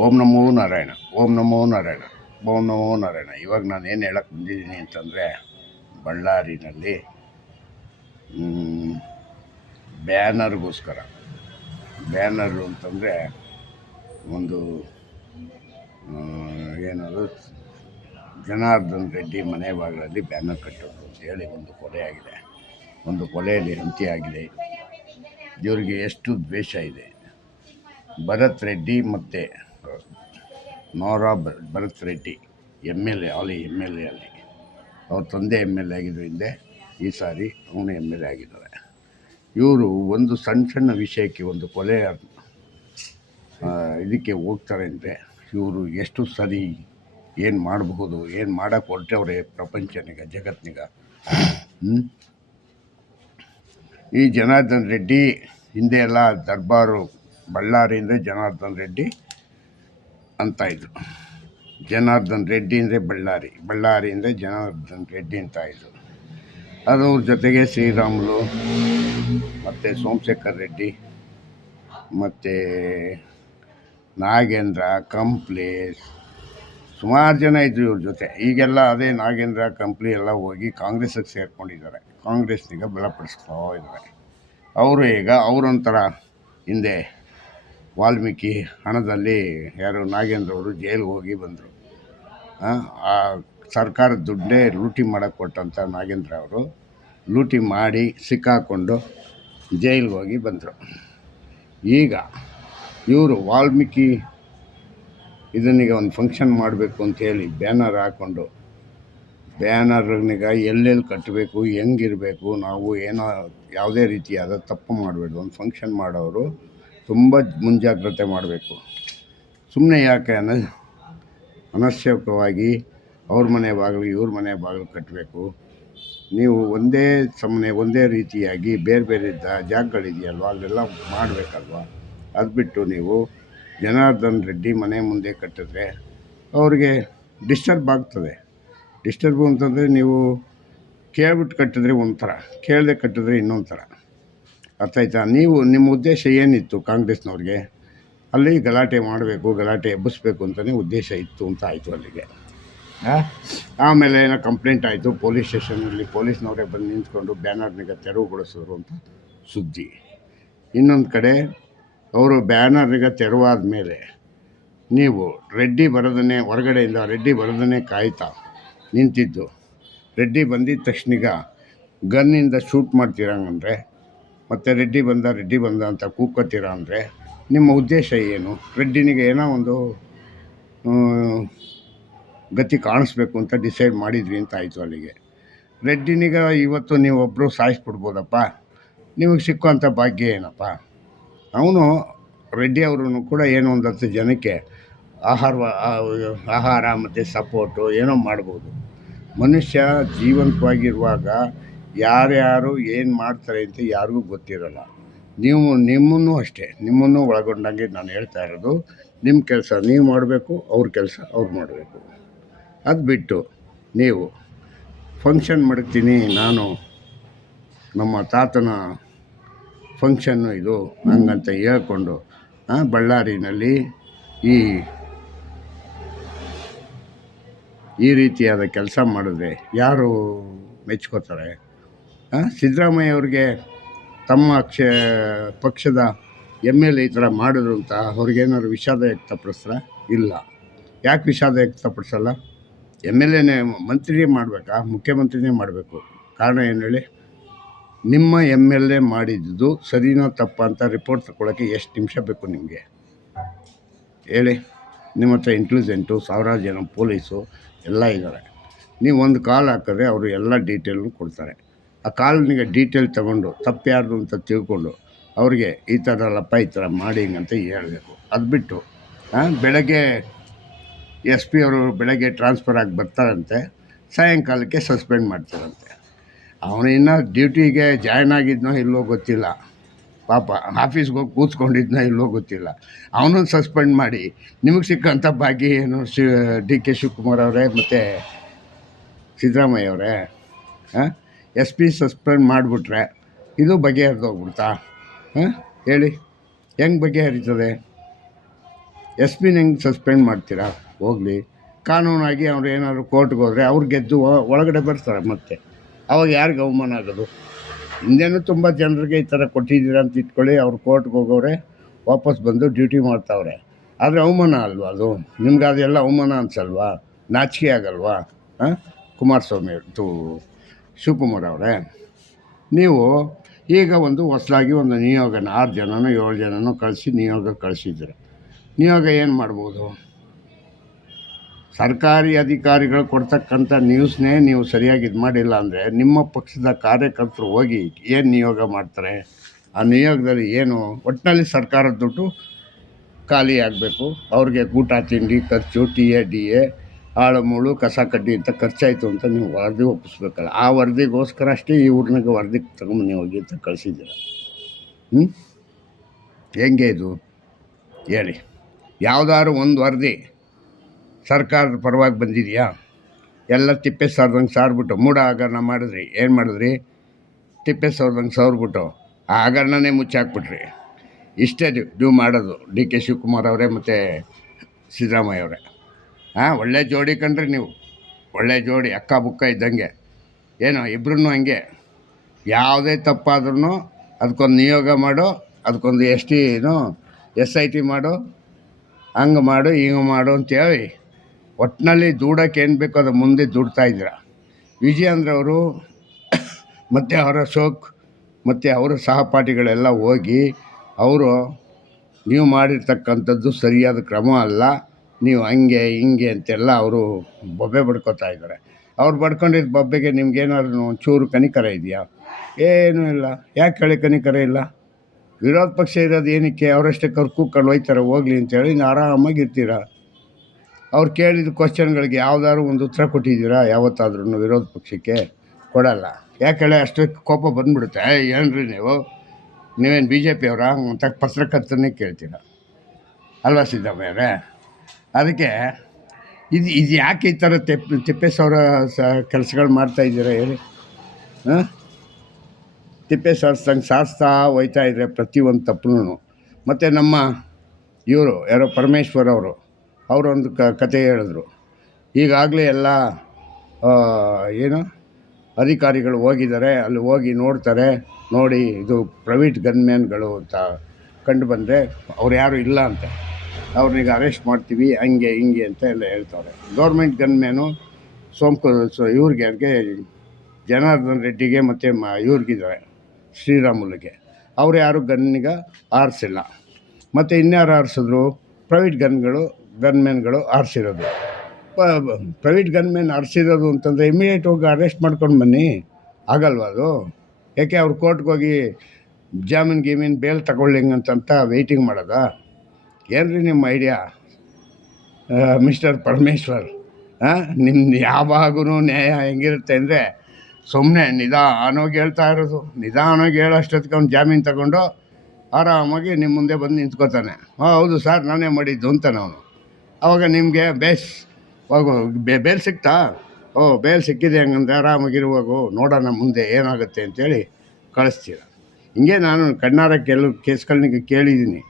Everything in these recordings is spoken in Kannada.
ಓಂ ನಮೋ ನಾರಾಯಣ, ಓಂ ನಮೋ ನಾರಾಯಣ, ಓಂ ನಮೋ ನಾರಾಯಣ. ಇವಾಗ ನಾನು ಏನು ಹೇಳಕ್ಕೆ ಬಂದಿದ್ದೀನಿ ಅಂತಂದರೆ, ಬಳ್ಳಾರಿನಲ್ಲಿ ಬ್ಯಾನರ್ಗೋಸ್ಕರ ಬ್ಯಾನರು ಅಂತಂದರೆ ಒಂದು ಏನದು ಜನಾರ್ದನ್ ರೆಡ್ಡಿ ಮನೆ ಬಾಗಿಲಲ್ಲಿ ಬ್ಯಾನರ್ ಕಟ್ಟೋದು ಅಂತೇಳಿ ಒಂದು ಕೊಲೆ ಆಗಿದೆ. ಒಂದು ಕೊಲೆಯಲ್ಲಿ ಹಂತೆ ಆಗಿದೆ. ಇವ್ರಿಗೆ ಎಷ್ಟು ದ್ವೇಷ ಇದೆ. ಭರತ್ ರೆಡ್ಡಿ ಮತ್ತು ನೋರಾ ಭರತ್ ರೆಡ್ಡಿ MLA, ಅಲ್ಲಿ MLA ಅಲ್ಲಿ ಅವ್ರ ತಂದೆ MLA ಆಗಿದ್ರು ಹಿಂದೆ. ಈ ಸಾರಿ ಅವನು MLA ಆಗಿದ್ದಾರೆ. ಇವರು ಒಂದು ಸಣ್ಣ ವಿಷಯಕ್ಕೆ ಒಂದು ಕೊಲೆ ಇದಕ್ಕೆ ಹೋಗ್ತಾರೆ ಅಂದರೆ ಇವರು ಎಷ್ಟು ಸರಿ, ಏನು ಮಾಡಬಹುದು, ಏನು ಮಾಡೋಕ್ಕೆ ಹೊರಟವ್ರೆ ಪ್ರಪಂಚನಿಗ, ಜಗತ್ತಿನಿಗ. ಈ ಜನಾರ್ದನ್ ರೆಡ್ಡಿ ಹಿಂದೆ ಎಲ್ಲ ದರ್ಬಾರು, ಬಳ್ಳಾರಿಯಿಂದ ಜನಾರ್ದನ್ ರೆಡ್ಡಿ ಅಂತ ಇದ್ರು. ಜನಾರ್ದನ್ ರೆಡ್ಡಿ ಅಂದರೆ ಬಳ್ಳಾರಿಯಿಂದ ಜನಾರ್ದನ್ ರೆಡ್ಡಿ ಅಂತ ಇದ್ರು. ಅದು ಅವ್ರ ಜೊತೆಗೆ ಶ್ರೀರಾಮುಲು ಮತ್ತು ಸೋಮಶೇಖರ್ ರೆಡ್ಡಿ ಮತ್ತು ನಾಗೇಂದ್ರ ಕಂಪ್ಲೇಸ್ ಸುಮಾರು ಜನ ಇದ್ದರು ಇವ್ರ ಜೊತೆ. ಈಗೆಲ್ಲ ಅದೇ ನಾಗೇಂದ್ರ ಕಂಪ್ಲಿ ಎಲ್ಲ ಹೋಗಿ ಕಾಂಗ್ರೆಸ್ಸಿಗೆ ಸೇರ್ಕೊಂಡಿದ್ದಾರೆ. ಕಾಂಗ್ರೆಸ್ನಿಗೆ ಬಲಪಡಿಸ್ತಾ ಇದ್ದಾರೆ. ಅವರು ಈಗ ಅವರೊಂಥರ ಹಿಂದೆ ವಾಲ್ಮೀಕಿ ಹಣದಲ್ಲಿ ಯಾರು ನಾಗೇಂದ್ರ ಅವರು ಜೈಲಿಗೆ ಹೋಗಿ ಬಂದರು. ಆ ಸರ್ಕಾರದ ದುಡ್ಡೇ ಲೂಟಿ ಮಾಡೋಕ್ಕೆ ಕೊಟ್ಟಂಥ ನಾಗೇಂದ್ರ ಅವರು ಲೂಟಿ ಮಾಡಿ ಸಿಕ್ಕಾಕೊಂಡು ಜೈಲಿಗೆ ಹೋಗಿ ಬಂದರು. ಈಗ ಇವರು ವಾಲ್ಮೀಕಿ ಇದನ್ನೀಗ ಒಂದು ಫಂಕ್ಷನ್ ಮಾಡಬೇಕು ಅಂಥೇಳಿ ಬ್ಯಾನರ್ ಹಾಕ್ಕೊಂಡು, ಬ್ಯಾನರ್ನಿಗೆ ಎಲ್ಲೆಲ್ಲಿ ಕಟ್ಟಬೇಕು, ಹೆಂಗಿರಬೇಕು, ನಾವು ಏನೋ ಯಾವುದೇ ರೀತಿಯಾದ ತಪ್ಪು ಮಾಡಬೇಡಿ. ಒಂದು ಫಂಕ್ಷನ್ ಮಾಡೋರು ತುಂಬ ಮುಂಜಾಗ್ರತೆ ಮಾಡಬೇಕು. ಸುಮ್ಮನೆ ಯಾಕೆ ಅನವಶ್ಯಕವಾಗಿ ಅವ್ರ ಮನೆ ಬಾಗಿಲು ಇವ್ರ ಮನೆ ಬಾಗಿಲು ಕಟ್ಟಬೇಕು. ನೀವು ಒಂದೇ ಸಮನೆ ಒಂದೇ ರೀತಿಯಾಗಿ ಬೇರೆ ಬೇರೆ ಜಾಗಗಳಿದೆಯಲ್ವ, ಅಲ್ಲೆಲ್ಲ ಮಾಡಬೇಕಲ್ವ. ಅದು ಬಿಟ್ಟು ನೀವು ಜನಾರ್ದನ್ ರೆಡ್ಡಿ ಮನೆ ಮುಂದೆ ಕಟ್ಟಿದ್ರೆ ಅವ್ರಿಗೆ ಡಿಸ್ಟರ್ಬ್ ಆಗ್ತದೆ. ಡಿಸ್ಟರ್ಬು ಅಂತಂದರೆ ನೀವು ಕೇಳ್ಬಿಟ್ಟು ಕಟ್ಟಿದ್ರೆ ಒಂಥರ, ಕೇಳದೆ ಕಟ್ಟಿದ್ರೆ ಇನ್ನೊಂದು ಥರ. ಅರ್ಥ ಆಯ್ತಾ? ನೀವು ನಿಮ್ಮ ಉದ್ದೇಶ ಏನಿತ್ತು? ಕಾಂಗ್ರೆಸ್ನವ್ರಿಗೆ ಅಲ್ಲಿ ಗಲಾಟೆ ಮಾಡಬೇಕು, ಗಲಾಟೆ ಎಬ್ಬಿಸ್ಬೇಕು ಅಂತಲೇ ಉದ್ದೇಶ ಇತ್ತು ಅಂತ ಆಯಿತು ಅಲ್ಲಿಗೆ. ಆಮೇಲೆ ಏನೋ ಕಂಪ್ಲೇಂಟ್ ಆಯಿತು ಪೊಲೀಸ್ ಸ್ಟೇಷನಲ್ಲಿ. ಪೊಲೀಸ್ನವರೇ ಬಂದು ನಿಂತ್ಕೊಂಡು ಬ್ಯಾನರ್ನಿಗೆ ತೆರವುಗೊಳಿಸಿದ್ರು ಅಂತ ಸುದ್ದಿ. ಇನ್ನೊಂದು ಕಡೆ ಅವರು ಬ್ಯಾನರ್ನಿಗೆ ತೆರವಾದ ಮೇಲೆ ನೀವು ರೆಡ್ಡಿ ಬರೋದನ್ನೇ, ಹೊರಗಡೆಯಿಂದ ರೆಡ್ಡಿ ಬರೋದನ್ನೇ ಕಾಯ್ತಾ ನಿಂತಿದ್ದು, ರೆಡ್ಡಿ ಬಂದಿದ್ದ ತಕ್ಷಣ ಗನ್ನಿಂದ ಶೂಟ್ ಮಾಡ್ತೀರಂಗಂದರೆ, ಮತ್ತು ರೆಡ್ಡಿ ಬಂದ ಅಂತ ಕೂಗ್ಕೋತೀರ ಅಂದರೆ ನಿಮ್ಮ ಉದ್ದೇಶ ಏನು? ರೆಡ್ಡಿನಿಗೆ ಏನೋ ಒಂದು ಗತಿ ಕಾಣಿಸ್ಬೇಕು ಅಂತ ಡಿಸೈಡ್ ಮಾಡಿದ್ವಿ ಅಂತ ಆಯಿತು ಅಲ್ಲಿಗೆ. ರೆಡ್ಡಿನಿಗ ಇವತ್ತು ನೀವೊಬ್ಬರು ಸಾಯಿಸ್ಬಿಡ್ಬೋದಪ್ಪ, ನಿಮಗೆ ಸಿಕ್ಕುವಂಥ ಭಾಗ್ಯ ಏನಪ್ಪ? ಅವನು ರೆಡ್ಡಿ ಅವರು ಕೂಡ ಏನೋ ಒಂದು 10 ಜನಕ್ಕೆ ಆಹಾರ ಮತ್ತು ಸಪೋರ್ಟು ಏನೋ ಮಾಡ್ಬೋದು. ಮನುಷ್ಯ ಜೀವಂತವಾಗಿರುವಾಗ ಯಾರ್ಯಾರು ಏನು ಮಾಡ್ತಾರೆ ಅಂತ ಯಾರಿಗೂ ಗೊತ್ತಿರೋಲ್ಲ. ನಿಮ್ಮನ್ನು ಅಷ್ಟೇ, ನಿಮ್ಮನ್ನು ಒಳಗೊಂಡಂಗೆ ನಾನು ಹೇಳ್ತಾ ಇರೋದು. ನಿಮ್ಮ ಕೆಲಸ ನೀವು ಮಾಡಬೇಕು, ಅವ್ರ ಕೆಲಸ ಅವ್ರು ಮಾಡಬೇಕು. ಅದು ಬಿಟ್ಟು ನೀವು ಫಂಕ್ಷನ್ ಮಾಡ್ತೀನಿ, ನಾನು ನಮ್ಮ ತಾತನ ಫಂಕ್ಷನ್ನು ಇದು ಹಂಗಂತ ಹೇಳ್ಕೊಂಡು ಬಳ್ಳಾರಿನಲ್ಲಿ ಈ ರೀತಿಯಾದ ಕೆಲಸ ಮಾಡಿದ್ರೆ ಯಾರು ಮೆಚ್ಕೋತಾರೆ? ಸಿದ್ದರಾಮಯ್ಯ ಅವ್ರಿಗೆ ತಮ್ಮ ಪಕ್ಷದ MLA ಈ ಥರ ಮಾಡಿದ್ರು ಅಂತ ಅವ್ರಿಗೇನಾದ್ರು ವಿಷಾದ ವ್ಯಕ್ತಪಡಿಸ್ರ? ಇಲ್ಲ. ಯಾಕೆ ವಿಷಾದ ವ್ಯಕ್ತಪಡಿಸಲ್ಲ? MLAನೇ ಮಂತ್ರಿನೇ ಮಾಡಬೇಕಾ? ಮುಖ್ಯಮಂತ್ರಿನೇ ಮಾಡಬೇಕು. ಕಾರಣ ಏನು ಹೇಳಿ? ನಿಮ್ಮ MLA ಮಾಡಿದ್ದು ಸರಿನೋ ತಪ್ಪ ಅಂತ ರಿಪೋರ್ಟ್ ತಗೊಳ್ಳೋಕ್ಕೆ ಎಷ್ಟು ನಿಮಿಷ ಬೇಕು ನಿಮಗೆ ಹೇಳಿ? ನಿಮ್ಮ ಹತ್ರ ಇಂಟೆಲಿಜೆಂಟು, ಸಾವಿರಾರು ಜನ ಪೊಲೀಸು ಎಲ್ಲ ಇದ್ದಾರೆ. ನೀವು ಒಂದು ಕಾಲ್ ಹಾಕಿದ್ರೆ ಅವರು ಎಲ್ಲ ಡೀಟೇಲ್ನು ಕೊಡ್ತಾರೆ. ಆ ಕಾಲ್ನಿಗೆ ಡೀಟೇಲ್ ತೊಗೊಂಡು ತಪ್ಪು ಯಾರ್ದು ಅಂತ ತಿಳ್ಕೊಂಡು ಅವ್ರಿಗೆ ಈ ಥರ ಅಲ್ಲಪ್ಪ, ಈ ಥರ ಮಾಡಿ ಹಿಂಗಂತ ಹೇಳಬೇಕು. ಅದು ಬಿಟ್ಟು ಬೆಳಗ್ಗೆ SP ಅವರು ಬೆಳಗ್ಗೆ ಟ್ರಾನ್ಸ್ಫರ್ ಆಗಿ ಬರ್ತಾರಂತೆ, ಸಾಯಂಕಾಲಕ್ಕೆ ಸಸ್ಪೆಂಡ್ ಮಾಡ್ತಾರಂತೆ. ಅವನು ಇನ್ನೂ ಡ್ಯೂಟಿಗೆ ಜಾಯ್ನ್ ಆಗಿದ್ನೋ ಇಲ್ಲೋ ಗೊತ್ತಿಲ್ಲ, ಪಾಪ ಆಫೀಸ್ಗೆ ಹೋಗಿ ಕೂತ್ಕೊಂಡಿದ್ನೋ ಇಲ್ಲೋ ಗೊತ್ತಿಲ್ಲ. ಅವನನ್ನು ಸಸ್ಪೆಂಡ್ ಮಾಡಿ ನಿಮಗೆ ಸಿಕ್ಕಂಥ ಭಾಗ್ಯ ಏನು? DK ಶಿವಕುಮಾರ್ ಅವರೇ ಮತ್ತು ಸಿದ್ದರಾಮಯ್ಯ ಅವರೇ, SP ಸಸ್ಪೆಂಡ್ ಮಾಡಿಬಿಟ್ರೆ ಇದು ಬಗೆಹರಿದೋಗ್ಬಿಡ್ತಾ? ಹೇಳಿ, ಹೆಂಗೆ ಬಗೆಹರಿತದೆ? ಎಸ್ ಪಿನ ಹೆಂಗೆ ಸಸ್ಪೆಂಡ್ ಮಾಡ್ತೀರಾ? ಹೋಗಲಿ, ಕಾನೂನಾಗಿ ಅವ್ರು ಏನಾದ್ರು ಕೋರ್ಟ್ಗೆ ಹೋದರೆ ಅವ್ರು ಗೆದ್ದು ಒಳಗಡೆ ಬರ್ತಾರೆ. ಮತ್ತೆ ಅವಾಗ ಯಾರಿಗೆ ಅವಮಾನ ಆಗೋದು? ಹಿಂದೆನೂ ತುಂಬ ಜನರಿಗೆ ಈ ಥರ ಕೊಟ್ಟಿದ್ದೀರ ಅಂತ ಇಟ್ಕೊಳ್ಳಿ, ಅವ್ರು ಕೋರ್ಟ್ಗೆ ಹೋಗೋರೆ, ವಾಪಸ್ ಬಂದು ಡ್ಯೂಟಿ ಮಾಡ್ತಾವ್ರೆ. ಆದರೆ ಅವಮಾನ ಅಲ್ವಾ ಅದು? ನಿಮ್ಗೆ ಅದೆಲ್ಲ ಅವಮಾನ ಅನ್ಸಲ್ವಾ? ನಾಚಿಕೆ ಆಗಲ್ವಾ? ಹಾಂ, ಕುಮಾರಸ್ವಾಮಿ ಶಿವಕುಮಾರ್ ಅವರೇ, ನೀವು ಈಗ ಒಂದು ಹೊಸದಾಗಿ ಒಂದು ನಿಯೋಗನ 6 ಜನನೋ 7 ಜನನೋ ಕಳಿಸಿ ನಿಯೋಗ ಕಳಿಸಿದ್ದೀರ. ನಿಯೋಗ ಏನು ಮಾಡ್ಬೋದು? ಸರ್ಕಾರಿ ಅಧಿಕಾರಿಗಳು ಕೊಡ್ತಕ್ಕಂಥ ನ್ಯೂಸ್ನೇ ನೀವು ಸರಿಯಾಗಿ ಇದು ಮಾಡಿಲ್ಲ ಅಂದರೆ ನಿಮ್ಮ ಪಕ್ಷದ ಕಾರ್ಯಕರ್ತರು ಹೋಗಿ ಏನು ನಿಯೋಗ ಮಾಡ್ತಾರೆ? ಆ ನಿಯೋಗದಲ್ಲಿ ಏನು? ಒಟ್ಟಿನಲ್ಲಿ ಸರ್ಕಾರದ ದುಡ್ಡು ಖಾಲಿ ಆಗಬೇಕು, ಅವ್ರಿಗೆ ಊಟ ತಿಂಡಿ ಖರ್ಚು, ಟಿ ಎ ಡಿ ಎ ಆಳು ಮುಳು ಕಸ ಕಡ್ಡಿ ಅಂತ ಖರ್ಚಾಯಿತು ಅಂತ ನೀವು ವರದಿ ಒಪ್ಪಿಸ್ಬೇಕಲ್ಲ. ಆ ವರದಿಗೋಸ್ಕರ ಅಷ್ಟೇ ಇವ್ರನ್ನಾಗ ವರದಿ ತಗೊಂಬನ್ನಿ ಹೋಗಿ ಅಂತ ಕಳಿಸಿದ್ದೀರ. ಹೆಂಗೆ ಇದು ಹೇಳಿ? ಯಾವುದಾದ್ರು ಒಂದು ವರದಿ ಸರ್ಕಾರದ ಪರವಾಗಿ ಬಂದಿದೆಯಾ? ಎಲ್ಲ ತಿಪ್ಪೆ ಸಾರ್ದಂಗೆ ಸಾರ್ಬಿಟ್ಟು ಮೂಢ ಹಗರಣ ಮಾಡಿದ್ರಿ. ಏನು ಮಾಡಿದ್ರಿ? ತಿಪ್ಪೆ ಸಾರ್ದಂಗೆ ಸವರ್ಬಿಟ್ಟು ಆ ಹಗರಣನೇ ಮುಚ್ಚಾಕ್ಬಿಟ್ರಿ. ಇಷ್ಟೇ ನೀವು ಮಾಡೋದು, ಡಿ ಕೆ ಶಿವಕುಮಾರ್ ಅವರೇ ಮತ್ತು ಸಿದ್ದರಾಮಯ್ಯ ಅವರೇ. ಒಳ್ಳೆ ಜೋಡಿ ಕಂಡ್ರಿ ನೀವು, ಒಳ್ಳೆ ಜೋಡಿ, ಅಕ್ಕ ಬುಕ್ಕ ಇದ್ದಂಗೆ. ಏನೋ ಇಬ್ಬರೂ ಹಂಗೆ, ಯಾವುದೇ ತಪ್ಪಾದ್ರೂ ಅದಕ್ಕೊಂದು ನಿಯೋಗ ಮಾಡೋ, ಅದಕ್ಕೊಂದು SIT ಮಾಡೋ, ಹಂಗೆ ಮಾಡು ಹಿಂಗೆ ಮಾಡು ಅಂತೇಳಿ ಒಟ್ಟಿನಲ್ಲಿ ದುಡೋಕೆ ಏನು ಬೇಕೋ ಅದು ಮುಂದೆ ದುಡ್ತಾಯಿದ್ದೀರ. ವಿಜಯೇಂದ್ರ ಮತ್ತು ಅವರ ಅಶೋಕ್ ಮತ್ತು ಅವರ ಸಹಪಾಠಿಗಳೆಲ್ಲ ಹೋಗಿ ಅವರು ನೀವು ಮಾಡಿರ್ತಕ್ಕಂಥದ್ದು ಸರಿಯಾದ ಕ್ರಮ ಅಲ್ಲ, ನೀವು ಹಂಗೆ ಹಿಂಗೆ ಅಂತೆಲ್ಲ ಅವರು ಬೊಬ್ಬೆ ಬಡ್ಕೊತಾ ಇದ್ದಾರೆ. ಅವ್ರು ಬಡ್ಕೊಂಡಿದ್ದ ಬೊಬ್ಬೆಗೆ ನಿಮ್ಗೇನಾದ್ರು ಒಂಚೂರು ಕನಿಕರ ಇದೆಯಾ? ಏನೂ ಇಲ್ಲ. ಯಾಕೆ ಹೇಳಿ ಕನಿಕರ ಇಲ್ಲ? ವಿರೋಧ ಪಕ್ಷ ಇರೋದು ಏನಕ್ಕೆ? ಅವರಷ್ಟಕ್ಕೆ ಅವ್ರು ಕೂತ್ಕೊಂಡು ಹೋಯ್ತಾರೆ, ಹೋಗ್ಲಿ ಅಂತೇಳಿ ಇನ್ನು ಆರಾಮಾಗಿರ್ತೀರ. ಅವ್ರು ಕೇಳಿದ ಕ್ವಶನ್ಗಳಿಗೆ ಯಾವ್ದಾದ್ರು ಒಂದು ಉತ್ತರ ಕೊಟ್ಟಿದ್ದೀರಾ ಯಾವತ್ತಾದ್ರೂ? ವಿರೋಧ ಪಕ್ಷಕ್ಕೆ ಕೊಡಲ್ಲ. ಯಾಕೆ ಹೇಳಿ? ಅಷ್ಟಕ್ಕೆ ಕೋಪ ಬಂದುಬಿಡುತ್ತೆ. ಏನ್ರಿ ನೀವೇನು BJP ಅವರಾ ಅಂತ ಪತ್ರಕರ್ತನೇ ಕೇಳ್ತೀರ ಅಲ್ವಾ ಸಿದ್ದರಾಮಯ್ಯರೇ? ಅದಕ್ಕೆ ಇದು ಯಾಕೆ ಈ ಥರ ತಿಪ್ಪೇಸ್ವರ ಕೆಲಸಗಳು ಮಾಡ್ತಾಯಿದ್ದೀರಾ ಹೇಳಿ? ತಿಪ್ಪೆ ಸಾರಿಸ್ತಾ ಹೋಯ್ತಾ ಇದ್ರೆ ಪ್ರತಿಯೊಂದು ತಪ್ಪು. ಮತ್ತು ನಮ್ಮ ಇವರು ಯಾರೋ ಪರಮೇಶ್ವರ್ ಅವರೊಂದು ಕತೆ ಹೇಳಿದ್ರು. ಈಗಾಗಲೇ ಎಲ್ಲ ಅಧಿಕಾರಿಗಳು ಹೋಗಿದ್ದಾರೆ, ಅಲ್ಲಿ ಹೋಗಿ ನೋಡ್ತಾರೆ. ನೋಡಿ ಇದು ಪ್ರೈವೇಟ್ ಗನ್ಮ್ಯಾನ್ಗಳು ಅಂತ ಕಂಡು ಬಂದರೆ ಅವ್ರು ಯಾರು ಇಲ್ಲ ಅಂತ, ಅವ್ರನ್ನೀಗ ಅರೆಸ್ಟ್ ಮಾಡ್ತೀವಿ ಹಂಗೆ ಹಿಂಗೆ ಅಂತ ಎಲ್ಲ ಹೇಳ್ತಾರೆ. ಗೌರ್ಮೆಂಟ್ ಗನ್ಮ್ಯಾನು ಇವ್ರಿಗೆ ಜನಾರ್ದನ್ ರೆಡ್ಡಿಗೆ ಮತ್ತು ಇವ್ರಿಗಿದ್ದಾರೆ ಶ್ರೀರಾಮುಲುಗೆ, ಅವ್ರು ಯಾರು ಗನ್ನಿಗೆ ಆರಿಸಿಲ್ಲ. ಮತ್ತು ಇನ್ಯಾರು ಆರಿಸಿದ್ರು? ಪ್ರೈವೇಟ್ ಗನ್ಮ್ಯಾನ್ಗಳು ಆರಿಸಿರೋದು. ಪ್ರೈವೇಟ್ ಗನ್ಮ್ಯಾನ್ ಆರಿಸಿರೋದು ಅಂತಂದರೆ ಇಮಿಡಿಯೇಟ್ ಹೋಗಿ ಅರೆಸ್ಟ್ ಮಾಡ್ಕೊಂಡು ಬನ್ನಿ. ಆಗಲ್ವ ಅದು? ಯಾಕೆ ಅವ್ರು ಕೋರ್ಟ್ಗೆ ಹೋಗಿ ಜಾಮೀನು ಬೇಲ್ ತಗೊಳ್ಳಿಂಗಂತ ವೆಯ್ಟಿಂಗ್ ಮಾಡೋದಾ? ಏನ್ರಿ ನಿಮ್ಮ ಐಡಿಯಾ ಮಿಸ್ಟರ್ ಪರಮೇಶ್ವರ್? ನಿಮ್ದು ಯಾವಾಗೂ ನ್ಯಾಯ ಹೆಂಗಿರುತ್ತೆ ಅಂದರೆ ಸುಮ್ಮನೆ ನಿಧಾನವಾಗಿ ಹೇಳ್ತಾ ಇರೋದು. ನಿಧಾನವಾಗಿ ಹೇಳೋಷ್ಟೊತ್ತಿಗೆ ಅವ್ನು ಜಾಮೀನು ತಗೊಂಡು ಆರಾಮಾಗಿ ನಿಮ್ಮ ಮುಂದೆ ಬಂದು ನಿಂತ್ಕೋತಾನೆ. ಹೌದು ಸರ್ ನಾನೇ ಮಾಡಿದ್ದು ಅಂತಾನೆ ಅವನು. ಆವಾಗ ನಿಮಗೆ ಬೇಲ್ ಸಿಗ್ತಾ? ಬೇಲ್ ಸಿಕ್ಕಿದೆ ಹಂಗಂದ್ರೆ ಆರಾಮಾಗಿರುವಾಗು ನೋಡೋಣ ಮುಂದೆ ಏನಾಗುತ್ತೆ ಅಂತೇಳಿ ಕಳಿಸ್ತೀರ. ಹಿಂಗೆ ನಾನು ಕಣ್ಣಾರ ಕೆಲವು ಕೇಸ್ಗಳನ್ನ ಕೇಳಿದ್ದೀನಿ.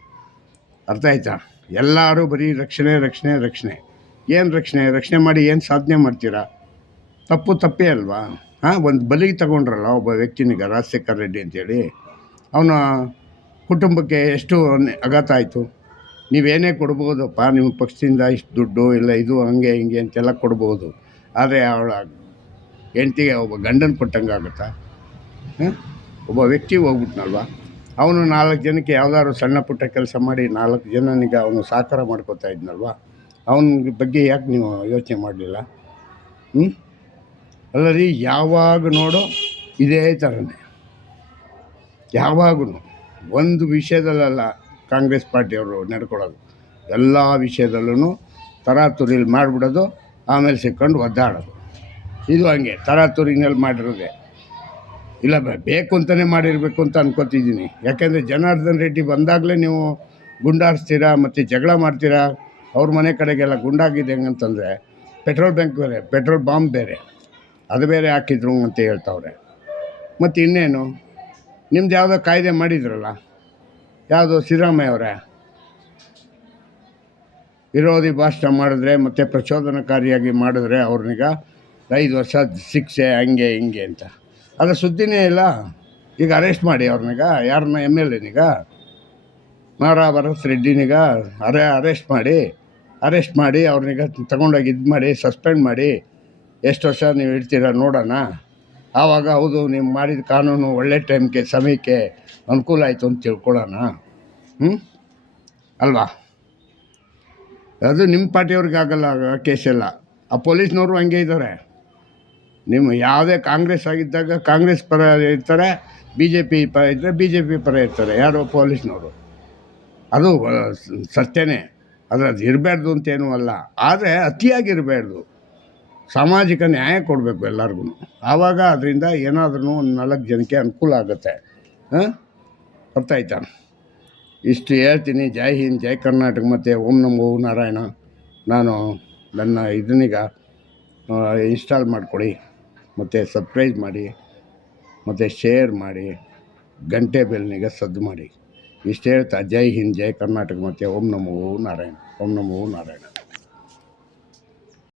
ಅರ್ಥ ಆಯ್ತಾ? ಎಲ್ಲರೂ ಬರೀ ರಕ್ಷಣೆ ಏನು ರಕ್ಷಣೆ ಮಾಡಿ ಏನು ಸಾಧನೆ ಮಾಡ್ತೀರಾ? ತಪ್ಪೇ ಅಲ್ವಾ? ಒಂದು ಬಲಿಗೆ ತಗೊಂಡ್ರಲ್ಲ ಒಬ್ಬ ವ್ಯಕ್ತಿನಿಗೆ, ರಾಜಶೇಖರ್ ರೆಡ್ಡಿ ಅಂತೇಳಿ, ಅವನ ಕುಟುಂಬಕ್ಕೆ ಎಷ್ಟು ಆಘಾತ ಆಯಿತು. ನೀವೇನೇ ಕೊಡ್ಬೋದಪ್ಪ ನಿಮ್ಮ ಪಕ್ಷದಿಂದ ಇಷ್ಟು ದುಡ್ಡು ಇಲ್ಲ ಇದು ಹಂಗೆ ಹಿಂಗೆ ಅಂತೆಲ್ಲ ಕೊಡ್ಬೋದು. ಆದರೆ ಅವಳ ಹೆಂಡ್ತಿಗೆ ಒಬ್ಬ ಗಂಡನ ಕೊಟ್ಟಂಗೆ ಆಗುತ್ತಾ? ಒಬ್ಬ ವ್ಯಕ್ತಿ ಹೋಗ್ಬಿಟ್ನಲ್ವ, ಅವನು 4 ಜನಕ್ಕೆ ಯಾವುದಾದ್ರು ಸಣ್ಣ ಪುಟ್ಟ ಕೆಲಸ ಮಾಡಿ 4 ಜನನಿಗೆ ಅವನು ಸಹಕಾರ ಮಾಡ್ಕೋತಾ ಇದ್ನಲ್ವ, ಅವನ ಬಗ್ಗೆ ಯಾಕೆ ನೀವು ಯೋಚನೆ ಮಾಡಲಿಲ್ಲ? ಅಲ್ಲ ರೀ, ಯಾವಾಗ ನೋಡೋ ಇದೇ ಥರನೇ. ಯಾವಾಗೂ ಒಂದು ವಿಷಯದಲ್ಲ ಕಾಂಗ್ರೆಸ್ ಪಾರ್ಟಿಯವರು ನಡ್ಕೊಳ್ಳೋದು. ಎಲ್ಲ ವಿಷಯದಲ್ಲೂ ತರಾತುರಿಲಿ ಮಾಡಿಬಿಡೋದು, ಆಮೇಲೆ ಸಿಕ್ಕೊಂಡು ಒದ್ದಾಡೋದು. ಇದು ಹಂಗೆ ತರಾತುರಿನಲ್ಲಿ ಮಾಡಿರೋದೆ. ಇಲ್ಲ ಬೇಕು ಅಂತಲೇ ಮಾಡಿರಬೇಕು ಅಂತ ಅನ್ಕೋತಿದ್ದೀನಿ. ಯಾಕೆಂದರೆ ಜನಾರ್ದನ್ ರೆಡ್ಡಿ ಬಂದಾಗಲೇ ನೀವು ಗುಂಡಾರಿಸ್ತೀರಾ ಮತ್ತು ಜಗಳ ಮಾಡ್ತೀರಾ. ಅವ್ರ ಮನೆ ಕಡೆಗೆಲ್ಲ ಗುಂಡಾಗಿದೆ ಹೆಂಗಂತಂದರೆ ಪೆಟ್ರೋಲ್ ಬಾಂಬ್ ಬೇರೆ, ಅದು ಬೇರೆ ಹಾಕಿದ್ರು ಅಂತ ಹೇಳ್ತಾವ್ರೆ. ಮತ್ತು ಇನ್ನೇನು, ನಿಮ್ದು ಯಾವುದೋ ಕಾಯ್ದೆ ಮಾಡಿದ್ರಲ್ಲ, ಯಾವುದು ಸಿದ್ದರಾಮಯ್ಯ ಅವರೇ, ವಿರೋಧಿ ಭಾಷಣ ಮಾಡಿದ್ರೆ ಮತ್ತು ಪ್ರಚೋದನಕಾರಿಯಾಗಿ ಮಾಡಿದ್ರೆ ಅವ್ರನ್ನೀಗ 5 ವರ್ಷ ಶಿಕ್ಷೆ ಹಂಗೆ ಹಿಂಗೆ ಅಂತ. ಅದು ಸುದ್ದಿನೇ ಇಲ್ಲ. ಈಗ ಅರೆಸ್ಟ್ ಮಾಡಿ ಅವ್ರನ್ನೀಗ ಯಾರನ್ನ MLAನೀಗ ನಾರಾ ಭರತ್ ರೆಡ್ಡಿನೀಗ ಅರೆಸ್ಟ್ ಮಾಡಿ ಅವ್ರನ್ನೀಗ ತಗೊಂಡೋಗಿ ಇದು ಮಾಡಿ ಸಸ್ಪೆಂಡ್ ಮಾಡಿ ಎಷ್ಟು ವರ್ಷ ನೀವು ಇಡ್ತೀರ ನೋಡೋಣ. ಆವಾಗ ಹೌದು ನೀವು ಮಾಡಿದ ಕಾನೂನು ಒಳ್ಳೆ ಟೈಮ್ಗೆ ಸಮಯಕ್ಕೆ ಅನುಕೂಲ ಆಯಿತು ಅಂತ ತಿಳ್ಕೊಳ್ಳೋಣ. ಅಲ್ವಾ? ಅದು ನಿಮ್ಮ ಪಾರ್ಟಿಯವ್ರಿಗೆ ಆಗಲ್ಲ ಕೇಸೆಲ್ಲ. ಆ ಪೊಲೀಸ್ನವರು ಹಂಗೆ ಇದ್ದಾರೆ. ನಿಮ್ಮ ಯಾವುದೇ ಕಾಂಗ್ರೆಸ್ ಆಗಿದ್ದಾಗ ಕಾಂಗ್ರೆಸ್ ಪರ ಇರ್ತಾರೆ, BJP ಪರ ಇದ್ದರೆ BJP ಪರ ಇರ್ತಾರೆ ಯಾರು ಪೊಲೀಸ್ನವರು. ಅದು ಸತ್ಯನೇ, ಅದು ಇರಬಾರ್ದು ಅಂತೇನೂ ಅಲ್ಲ. ಆದರೆ ಅತಿಯಾಗಿರಬಾರ್ದು. ಸಾಮಾಜಿಕ ನ್ಯಾಯ ಕೊಡಬೇಕು ಎಲ್ಲರಿಗೂ. ಆವಾಗ ಅದರಿಂದ ಏನಾದ್ರೂ ಒಂದು 4 ಜನಕ್ಕೆ ಅನುಕೂಲ ಆಗುತ್ತೆ. ಅರ್ಥ ಆಯ್ತಾ? ಇಷ್ಟು ಹೇಳ್ತೀನಿ. ಜೈ ಹಿಂದ್, ಜೈ ಕರ್ನಾಟಕ ಮತ್ತು ಓಂ ನಮೋ ನಾರಾಯಣ. ನಾನು ನನ್ನ ಇದನ್ನೀಗ ಇನ್ಸ್ಟಾಲ್ ಮಾಡಿಕೊಡಿ ಮತ್ತು ಸಬ್ಸ್ಕ್ರೈಬ್ ಮಾಡಿ ಮತ್ತು ಶೇರ್ ಮಾಡಿ, ಗಂಟೆ ಬೆಲ್ನಿಗೆ ಸದ್ದು ಮಾಡಿ. ಇಷ್ಟು ಹೇಳ್ತಾ ಜೈ ಹಿಂದ್, ಜೈ ಕರ್ನಾಟಕ ಮತ್ತು ಓಂ ನಮೋ ನಾರಾಯಣ. ಓಂ ನಮೋ ನಾರಾಯಣ.